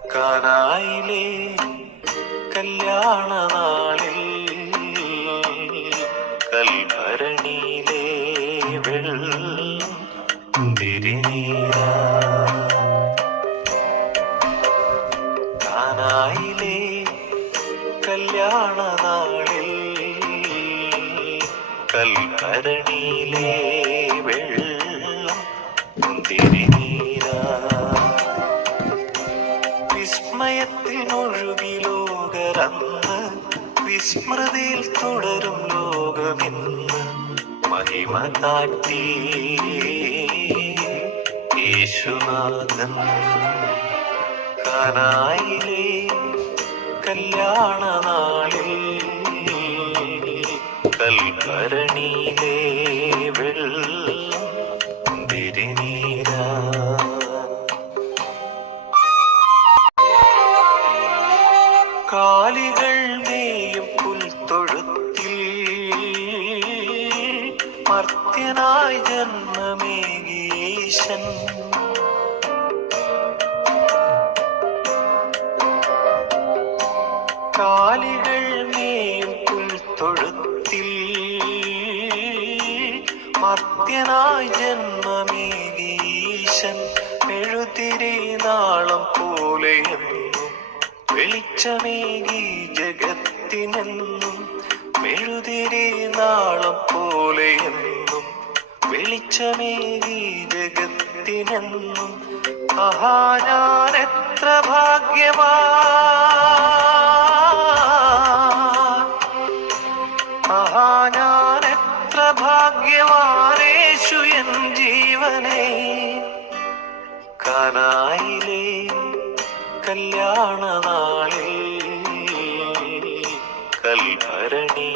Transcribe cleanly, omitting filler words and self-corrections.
കാനായിലെ കല്യാണ നാളിൽ കൽഭരണിയിലെ വെള്ളിരിനീര. കാനായിലെ കല്യാണ നാളിൽ കൽഭരണിയിലെ വെള്ളിരിനീര. വിസ്മയത്തിൽ മുഴുകി ലോകരന്ന് വിസ്മൃതിയിൽ തുടരും ലോകമെന്ന് മഹിമ കാട്ടി യേശുനാഥൻ. കാനായിലെ കല്യാണ നാളിൽ കൽഭരണിയിലെ വെള്ളിരിനീര. കാലികൾ മേയും പുൽത്തൊഴുത്തിൽ മർത്യനായി ജന്മമേകീശൻ. കാലികൾ മേയും പുൽത്തൊഴുത്തിൽ മർത്യനായി ജന്മമേകീശൻ. മെഴുതിരി നാളം പോലെയെന്നും വെളിച്ചമേകി ജഗത്തിനെന്നും. മെഴുതിരി നാളം പോലെയെന്നും വെളിച്ചമേകി ജഗത്തിനെന്നും. ആഹാ ഞാൻ എത്ര ഭാഗ്യവാൻ, ആഹാ ഞാൻ എത്ര ഭാഗ്യവാനേശു എൻ ജീവനെ. കാനായിലെ കല്യാണ നാളിൽ കൽഭരണി